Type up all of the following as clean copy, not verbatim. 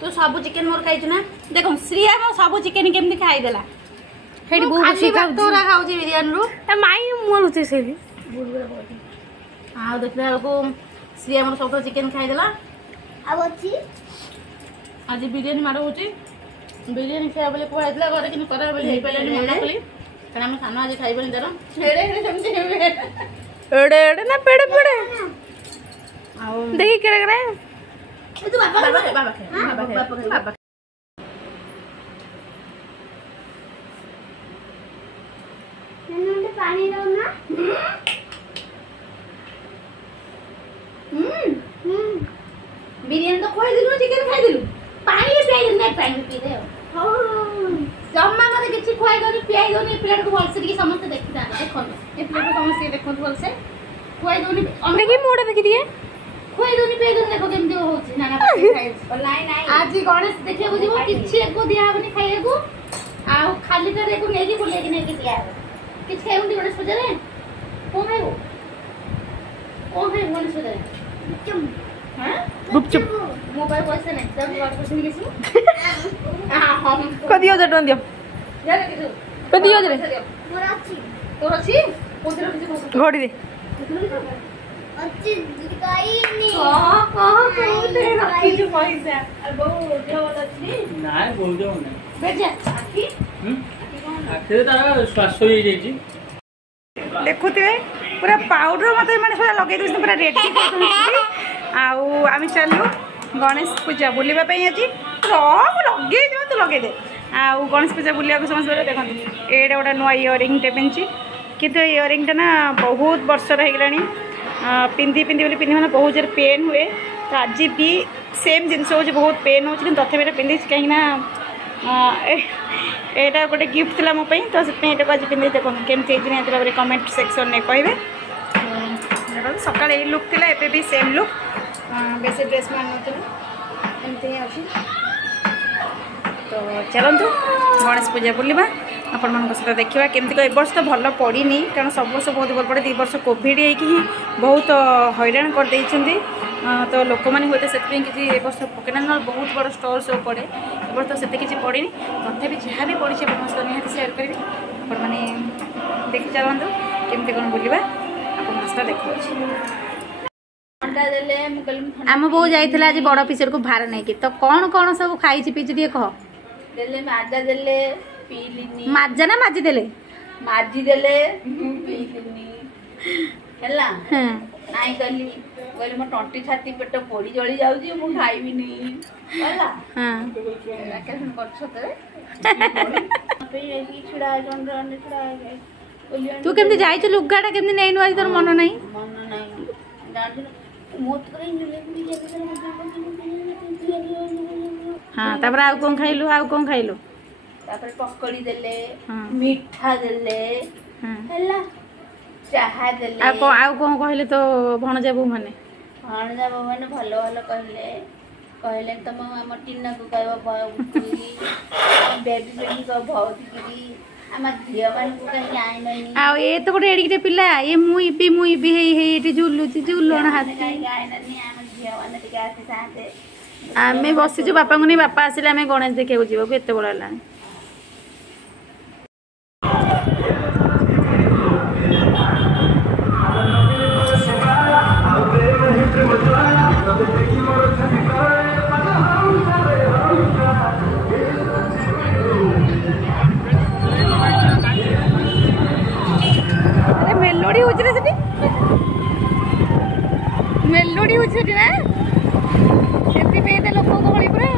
तो सब चिकेन मोर खाई ना देखो श्रिया मो सब चिकेन केमती खाईदेला हेडी बहुत तोरा खाउची बिरयानी रो माई मोर से आ देखला को श्रिया मोर सब चिकेन खाईदेला अब अछि आज बिरयानी मारो होची बिरयानी खाया बोले कहला घरे कि करा बोले हे पलेनी मना कली कारण हम खाना आज खाइबनी दर छेड़े हेडे समझे एड़े एड़े ना पेड़े पेड़े आओ देखि केड़े करे तू बाबा बाबा नन्ने पानी दो ना बिरयानी तो खोई दिलु चिकेन खाई दिलु पानी पियाई दे नहीं पानी पी दे हो जम्मा मते किछि खोई दनी पियाई दनी प्लेट को भलसे की समस्त देखि दा देखो ए प्लेट को समस्त देखो भलसे खोई दनी देखि मोड़ देखि दिए खोई दनी पियाई दनी देखो केमती होछि नाना खाई नहीं आज गणेश देखिए बुझिबो किछि एको दिया हबनी खाइए को आ खाली टा एको नेगी बोले कि नेगी दिया किछ खाइउंडी गणेश पूजा रे को खाइबो गणेश पूजा रे हां गुपचुप मोबाइल पैसा नहीं तब मोबाइल पैसा नहीं किसी हां हम को दियो जटन दियो यार किछु को दियो रे मोर अछि तोर अछि कोतिर किछु घोड़ी दे अछि दिखाई नहीं कह कोते रखी जो पैसा अरे बहु देह वाला अछि नाय बोल दो ना बेजा आखी आखिर तारा स्वास्थ्य होई जाई देखुते पूरा पाउडर मते माने पूरा लगे दउछ पूरा रेडी करथि आउ आमी चलू गणेश पूजा बुलिबा पई अछि सब लगे जो तो लगे दे आउ गणेश पूजा बुलिया को समझ बरे देखंतु एडा ओडा नो इयरिंग टे पेंची किंतु इयरिंग टा ना बहुत वर्ष रह गेलानी पिंदी पिंदी बोली पिंदी माने बहुत जर पेन हुए तो आज भी सेम जिनस हो बहुत पेन हो कि तथापि पिंदी कहीं ना एटा गोटे गिफ्ट थिला मो पई तो से एटा आज पिंदी देखो केमती नहीं कमेंट सेक्शन में कहबे सकाल ये लुक थिला एबे भी सेम लुक बेसी ड्रेस मान नथि एमती अछि तो चलंतु गणेश पूजा बुलिबा आपण मन सहित देखा केमती ए वर्ष तो भल पड़नी कारण सब वर्ष बहुत भल पड़े 2 वर्ष कोविड ही बहुत हैरान कर देइछंती तो लोक मैंने हुए से किसी ए वर्ष पकेना ना बहुत बड़ स्टोर सब पड़े ए वर्ष तो से किसी पड़े तथापि जहाँ भी पड़ी सहित निहाती सेयार करी आपण मैंने देखी चलतु केमती कौन बुलवा आप सहित देखा आम बो जाइला आज बड़ पिसर को भार नहीं कि तो कौन कौन सब खाई पीछे दिए कह देले माजा देले पीलिनी माजा ना माजी देले माजी देले पीलिनी हैला हां नाई कली बोले मो टंटी छाती पेट पोड़ी जळी जाउजी मु खाइबिनी हैला हां कैसन करछ तरे पे एकी छुड़ा जन रन छुड़ा तू केमती जाई छ लुगाटा केमती नै नु आज तोर मन नै जान मोत करे मिले हां तबरा आ कोन खाइलु तापर पकड़ी देले मीठा देले हैला चाहा देले आ कोन कहले तो भणजाबू माने भलो भलो कहले तुम हम टिन्ना को कहबो बेबी बेबी को भौती आम झिया मान को कहीं आइननी आ ए तो गोटे एडिके पिला ए मुई बी हे एटी झुलुण हाथ आइननी आम झिया मान टिके आसी साथे आमे बसी जो बापा को नहीं बापा आसिले आमे गणेश देखिया जीवो केते बड़ हलानी मेलोडी हो मेलोडी हो ना से लोक गहली पूरा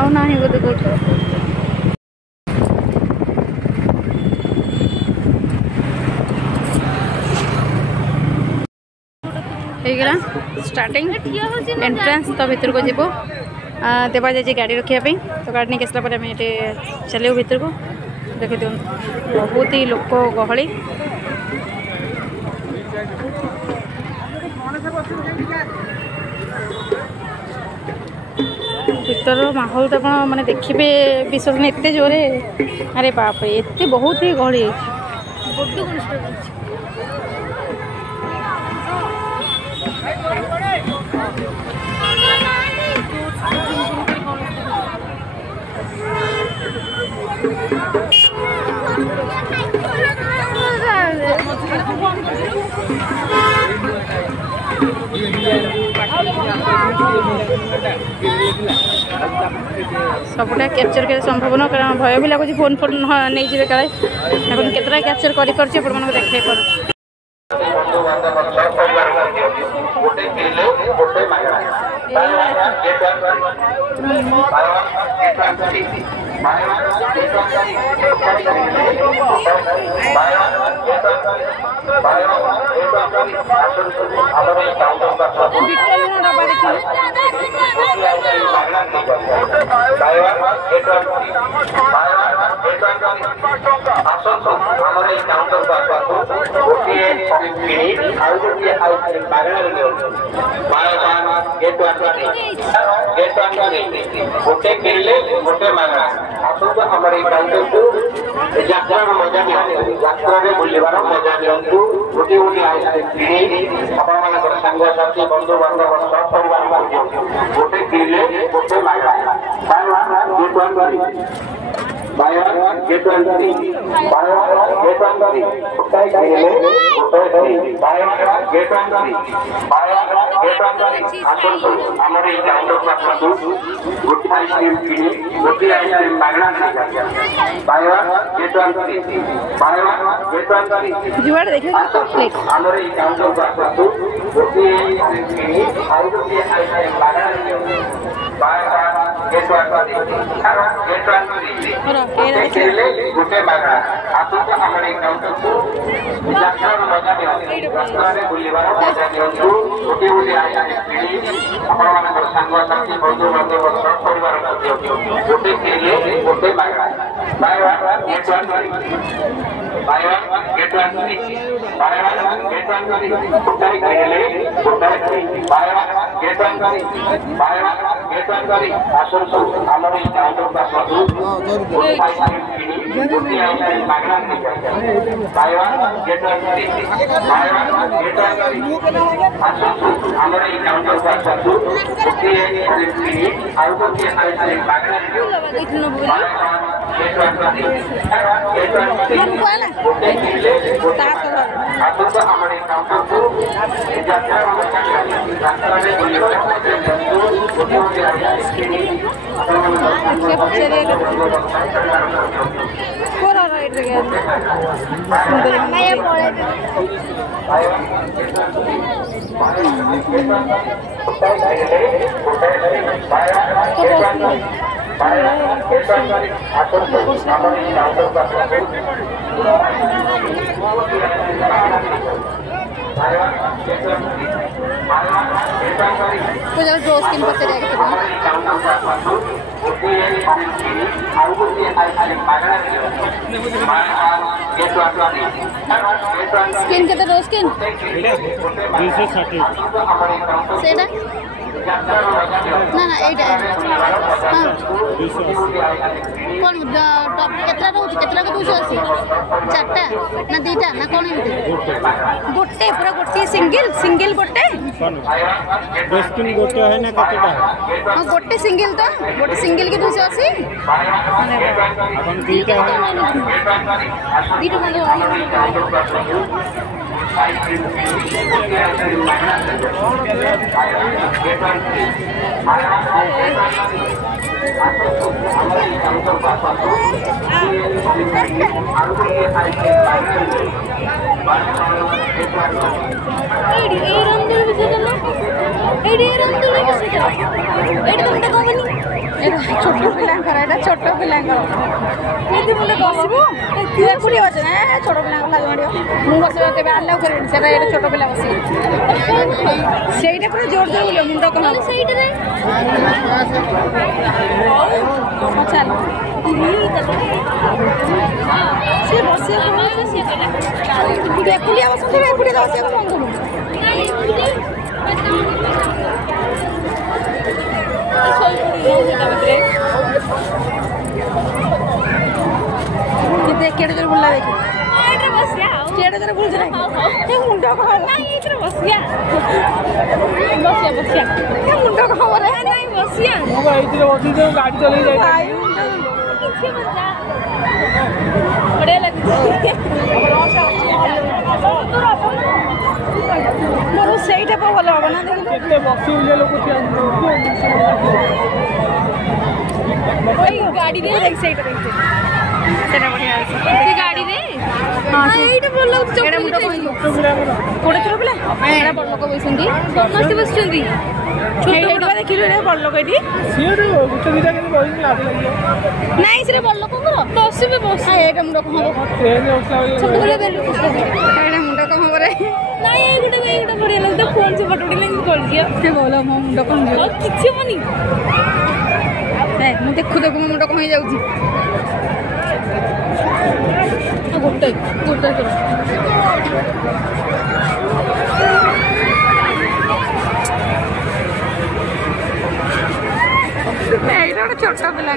आउ ना बोधे कौट होगा स्टार्टिंग एंट्रेंस तो भीतर को जीव देवा जाए गाड़ी रखापी तो गाड़ी नहीं आसला आम ये चलो भीतर को देखी दिखाँ बहुत ही लोक गहली भीतर माहौल तो आप मैंने देखिए विश्वास नहीं एत जोरे अरे बाप रे एत बहुत ही गहली सबटा कैप्चर कर संभव न कारण भय भी लगुच फोन फोन नहीं जाए काले केतटा कैप्चर कर देखे कर गोटे किले गोटे मागणा आसतु आमर काउंटर को यात्रा मजा नियंतु यात्रा बुलवार मजा नियंतु गोटे गोटे आइसक्रीम किणी आपंकर सांगसाथी बंधु बांधव सब परिवार गोटे किले गोटे मागणा buy one get one free buy one get one free गोटे किले गोटे free buy one get one free buy one get one free आसतु आमर काउंटर को आसतु गोटे आइसक्रीम किणी गोटे आइसक्रीम मागणा buy one get one free buy one get one free जुआड़ देखिए कॉम्प्लेक्स आमर काउंटर को आसतु गोटे आइसक्रीम किणी और गोटे आइसक्रीम मागणा buy one get one free get one free गोटे मागणा आसतु आमर काउंटर को यात्रा मजा नियंतु यात्रा बुलवार मजा नियंतु गोटे गोटे आइसक्रीम किणी आपंकर सांगसाथी बंधु बांधव सब परिवार गोटे किले गोटे मागणा buy one get one free buy one get one free buy one get one free गोटे किले गोटे free buy one get one free buy one get one free आसतु आमर काउंटर को आसतु गोटे आइसक्रीम किणी गोटे आइसक्रीम मागणा buy one get one free buy one get one free आसतु आमर काउंटर को आसतु गोटे आइसक्रीम किणी और गोटे आइसक्रीम मागणा get one free get one free गोटे किले गोटे आसतु आमर काउंटर को यात्रा यात्रा बुलवार मजा नियंतु गोटे गोटे आइसक्रीम किणी पूरा राइट गया मैं ये बोले कुछ जोश किन पत्ते स्किन के रोज स्किन सेटा ना ना एटा हां कौन टॉप केतरा रहउछ केतरा को 280 चारटा ना दीटा ना कौन एमती गोटे पूरा गोटे सिंगल सिंगल गोटे स्किन गोटे है ना कतेटा हां गोटे सिंगल तो गोटे सिंगल के 280 अपन दीटा दीटा मतलब এই রঙের ভিতরে छोट पिलांकर एटा छोट पिलांकर केदी मुंडे बसिबो एकुडी बसे ना छोट पिलांकर लाग माडियो मु बसे केबे आलाउ करबे सेटा एटा छोट पिला बसे सेइटा पूरा जोर जोर बोलियो मुंडो कह सेइटा रे चल से बसे एकुडी बसे एकुडी बसे कोन करू केड़े जोर बुला देखी केड़े जोर बुल जरा ए मुंडो को नहीं इधर बसिया बसिया ए मुंडो को रे नहीं बसिया मो इधर बसी जो गाड़ी चले जाई किछे बजा बड़े लगे मोर सेइटा पर भलो हो ना देखि केते बसी उले लोक ओई गाड़ी रे देख सेइटा देख सेना बढ़िया আছে এই গাড়ি রে হ্যাঁ এইটা বললো এটা মুটো কোড়ে চলো বলে এরা বড় লোক বসেন্তি সমস্ত বসছেন্তি ছোট ছোট দেখিলো রে বড় লোক এটি সিওর গুচ্ছ দিটা কেন বই লাভ লাগিও নাই সেরে বড় লোক কর বসবে বস হ্যাঁ এটা মুটো কম হবে ট্রেনে উঠলা ছোট বলে বের এটা মুটো কম হবে রে নাই এইগুটা বড়িয়া লাগতো ফোন से फोटो उठिले कॉल किया से बोलो मो मुंडो कम जो किछि बनी ए मु देखु देखु मो मुंडो कम हो जाउची गोटे गोटे छोटा पिला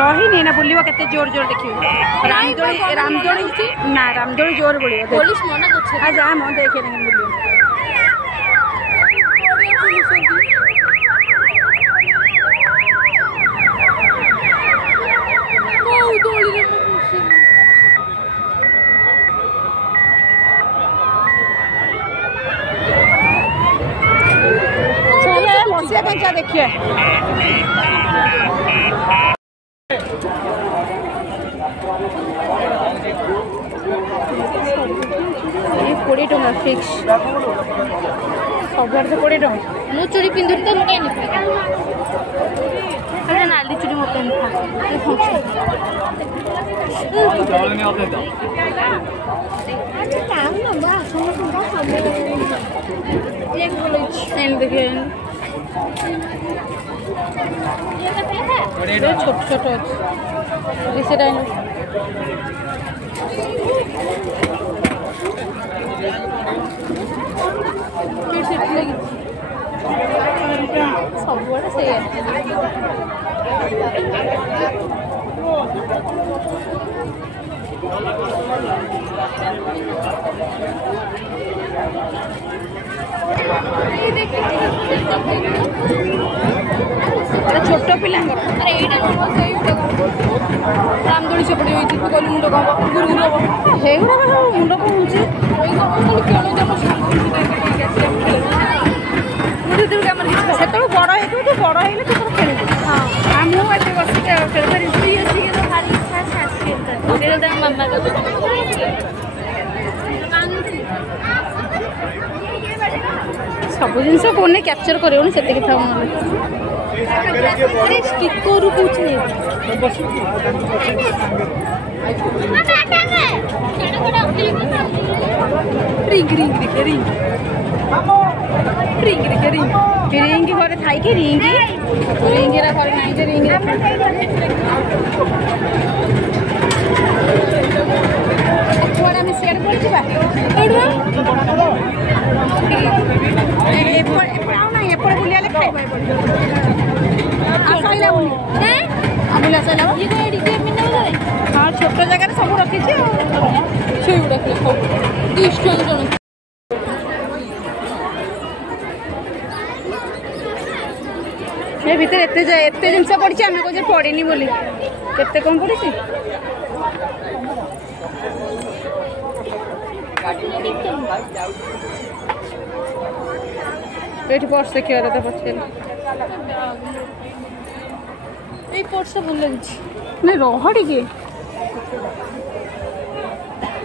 रही ना बुलियो केते जोर जोर देखियो रामदोली ना रामदोली जोर बोलियो पुलिस मना करछे आ जा म देखे नहीं बुलियो बसिया कंचा देखिए कोड़े टंका फिक्स सब तो 20 टंका मु चूड़ी पिंधुनी तो क्या नहीं नाली चूड़ी मत छोट छोट अच्छे सबुआड़े से छोट पिला रामदोली सेपटे कहली मुंड कम गुरु गुरु हे मुंड कम से बड़ है बड़ है खेल हाँ मुझे बस मामा सब जिन फोन में कैप्चर कर स्टिकर कुछ नहीं ring ring ring ring ring ring ring घरे थाई कि रिंग रिंग रा घरे नहीं जे रिंग कुआडा में शेयर कर दिबा एडवा एपड़ बुलिया ले खाइबा आसाइला बुली हैं आबुला साइला ये गाड़ी के मिना रे हां छोट जगह रे सब रखी छी छुई रखले सब 20 टन जण ए भीतर एते जिनस पड़ी आम कहे पड़ेनि बोली केते कम पड़ी ये पर्स देखिए तो पचार ये पर्स भल लगे नहीं रह टे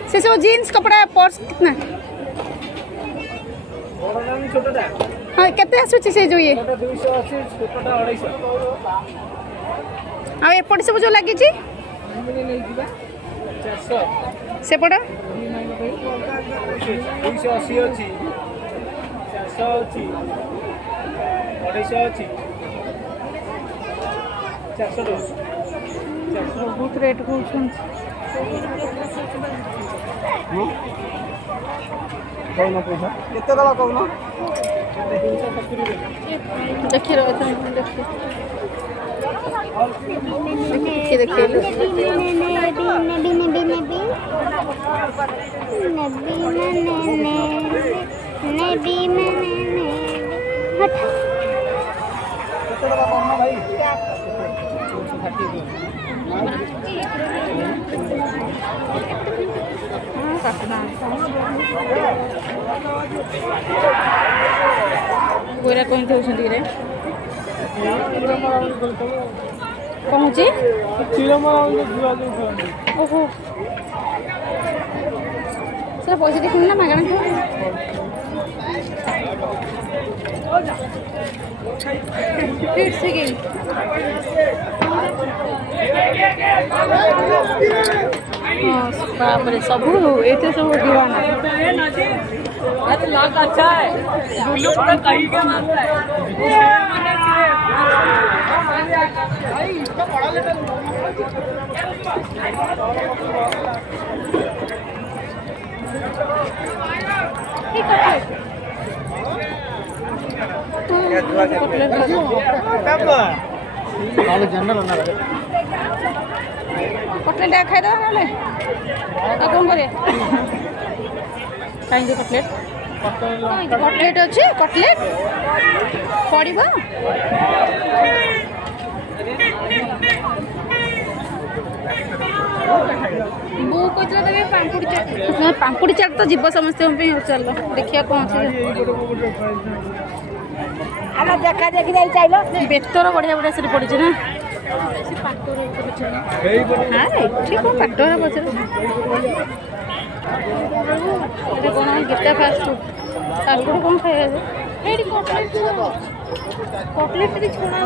से सब जीन्स कपड़ा पर्स कितना हाँ केते आसुची से जो ये आ एपट सब जो लगी सेपट 280 ଅଛି 400 ଅଛି 250 ଅଛି 400 बहुत रेट कौन कौन पैसा केते दला कहू ना देखिए देखिए गोरा कौन थे रे पहुँचे ओहो सर पैसा देखने ना मागଣା फिर से गई बाप रे सब ये सब दीवाना अच्छा है कहीं का मामला कटलेट खाईद ना कौन कर कहीं कटलेट कटलेट अच्छे कटलेट पड़ा बो कहते पांपुड़ी चाट तो जीव समस्त चल देखिए कौन देखा देखी चाहिए बेतर बढ़िया बढ़िया से पड़ी ना ठीक पाटर पचर कौन गीता फास्ट फूड कौन खाया कटलेट छुणा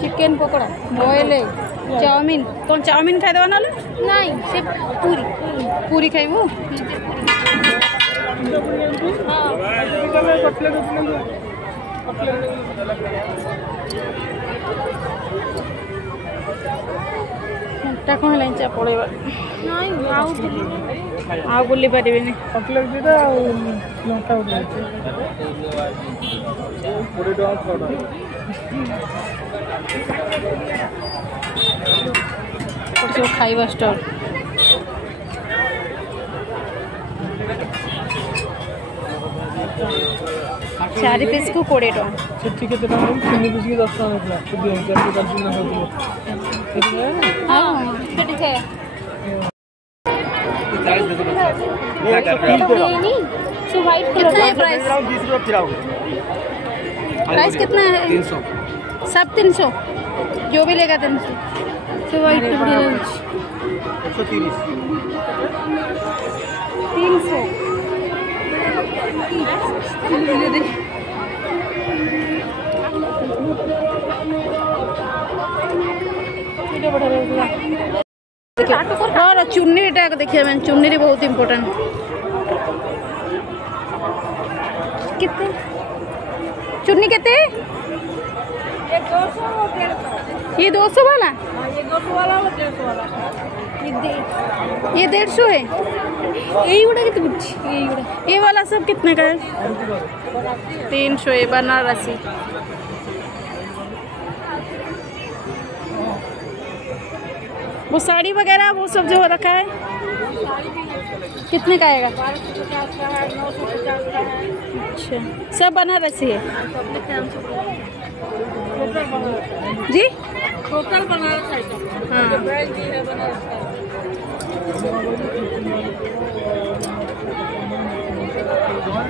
चिकेन पकोड़ा बॉयल चाउमीन कौन चाउमीन खाईदेवा ना नहीं से पूरी पूरी खाइबू घंटा कौन है चा पड़ेगा आ बुली पारे सब खाइबा स्टॉल चारि पीस को 20 टଙ୍କା सेठी केते टଙ୍କା 3 पीस की 10 टଙ୍କା होतला हां सेठी है सो वाइट कितना है प्राइस 20 रुपए फिराओ प्राइस कितना है 300 सब 300 जो भी लेगा 300 सो वाइट 130 और चुन्नी देखिए मैंने चुन्नी बहुत इम्पोर्टेंट कितने चुन्नी कितने ये 200 वाला ये 150 है यही गुड़ा कितने ये वाला सब कितने का है 300 है बनारसी वो साड़ी वगैरह वो सब जो हो रखा है कितने का आएगा अच्छा सब बनारसी है जी टोटल बनारस आइटम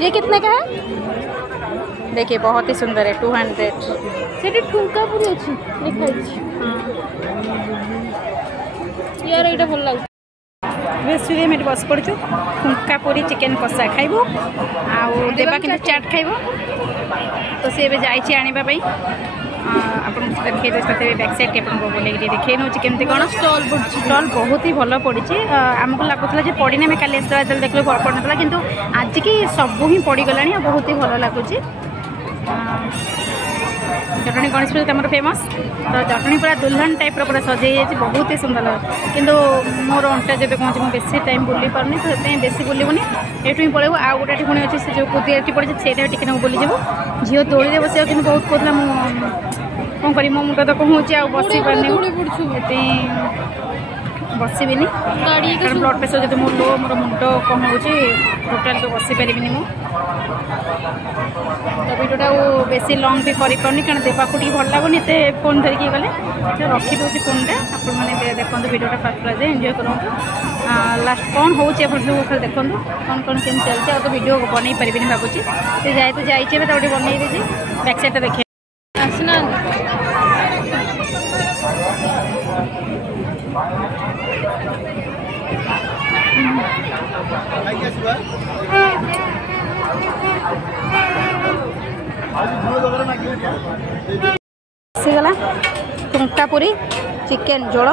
ये कितने का है देखिए बहुत ही सुंदर है 200 सेठी ठुंका पूरी अछि लिखाइछि यार एटा भल लाग रेस्टोरेंट में बस पड़छु ठुंका पूरी चिकेन कषा खाइबो आउ देबा कि चाट खाइबो तो से एबे जाई छी आनिबा पई आपन देखिए साथे बैक साइड के आपन को बोले कि देखिए नो चिकेन ते कोन स्टॉल बहुत ही भलो पड़ी छी हमको लागुतला जे पड़ी ना में काले आसला जल देखलो पड़नतला किंतु आज की सब ही पड़ी गलानी बहुत ही भलो लागु छी चटनी गणेशपूजा तुम फेमस तो चटनी पूरा दुल्हन टाइप पूरा सजे बहुत ही सुंदर लगे किंतु मोर अंटा जब कौन मुझे बेसी टाइम बुली पारनी तो बेसी बुलबुनि ये पड़े आउ गोटे पुणी अच्छे से जो कुदियाटी पड़े से टिके बुलीज झील तोड़ी बस कि बहुत कहला कौन करी मो मुंड तो कहूँ आ बस पारे बसबिनी कारण ब्लड प्रेसर जो मोर लो मोर मुंड कौन हो टोटाल तो बस पारि तो भिडियोटा बेसी लंग भी कर कारण देवा को भल लगुनि एत फोन धरिकी गले रखी दूसरी फोनटा आपने देखो भिडियोटा फास्ट जाए एंजॉय करूँ लास्ट कौन हो सब देखो कौन कौन केम चलती आ तो वीडियो बनई पारि भावुची जाए तो जाइए गोटे बनई देजी बैक साइड देखे आसना आसीगला ठुंका पूरी चिकेन झोल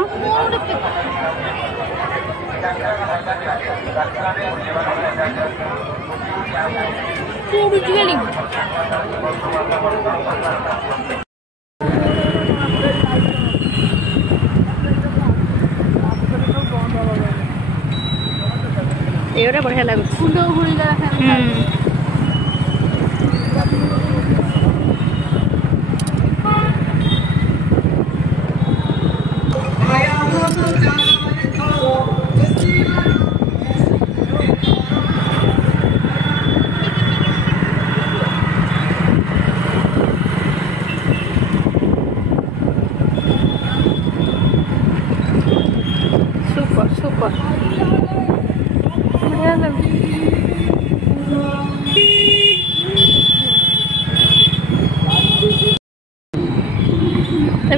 ये बढ़िया लगुच सुपर सुपर बढ़िया लगे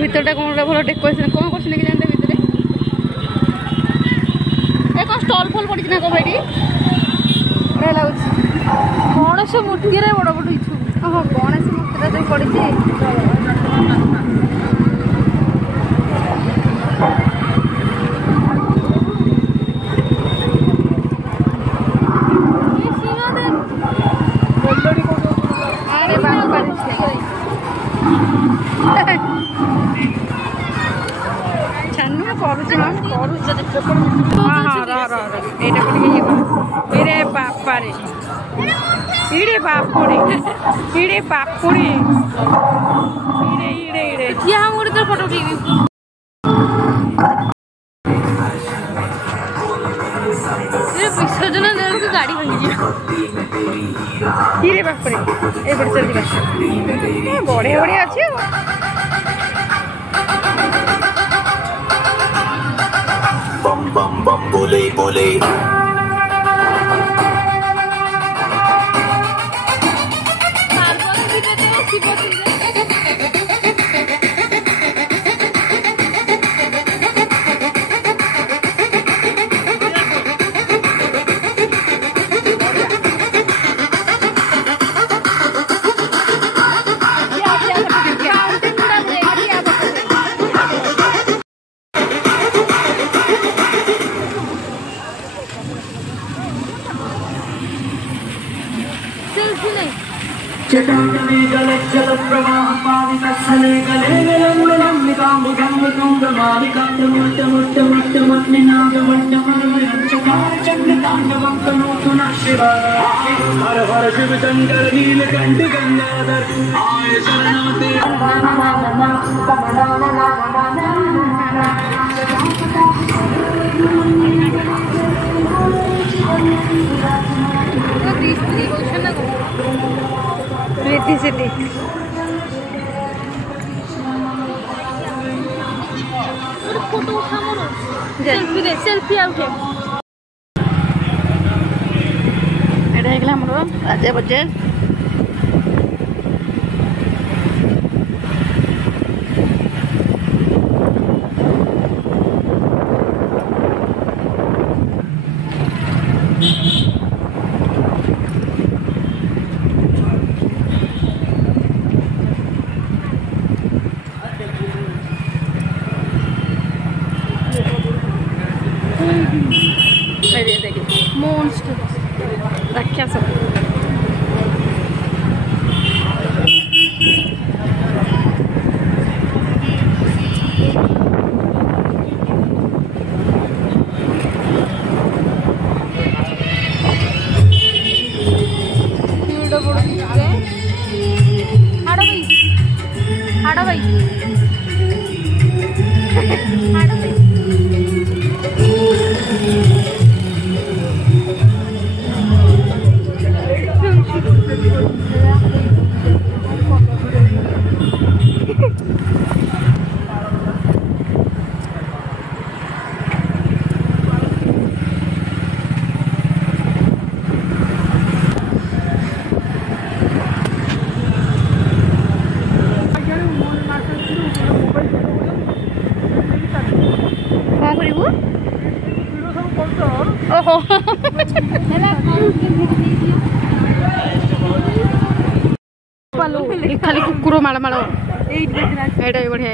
भितरटा कौन भल डेकोरेशन कौन कर भितर ए कौन स्टल फल पड़ी ना कौन ये बढ़िया लगुच गणेश मूर्ति बड़ बड़ इच्छू हाँ गणेश मूर्तिटा जो पड़ी अरे बाप छानु करुच हाँ हाँ रहा ये बापारे इड़े बापुड़ी इड़े बापुड़ी इड़े इड़े इड़े यहाँ मोर तो फोटो उठेगी विसर्जन देव गाड़ी भांगी इड़े बापुड़ी ए बड़ चल बड़े बड़े अच्छे बम बम बम बोले बोले चटाटने जलज्जल प्रवाह पावितस्थले गले गलम्बलं निकाम्बुजं तुङ्गमालिकां चक्रताण्डवं तनोतु नः शिवाय हर हर शिव शंकर नीलकंठ गंगाधर आय शरणाते रिद्धि सिद्धि फोटो उठा मोर सेल्फी दे सेल्फी उठे एटा हेगला हमरो राजा बजे Monster. ରାକ୍ଷସ हाड़ भाई ओहो खाली कुकुर माड़ माड़ एटा भी बढ़िया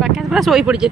राक्षस पूरा शोई पड़ी।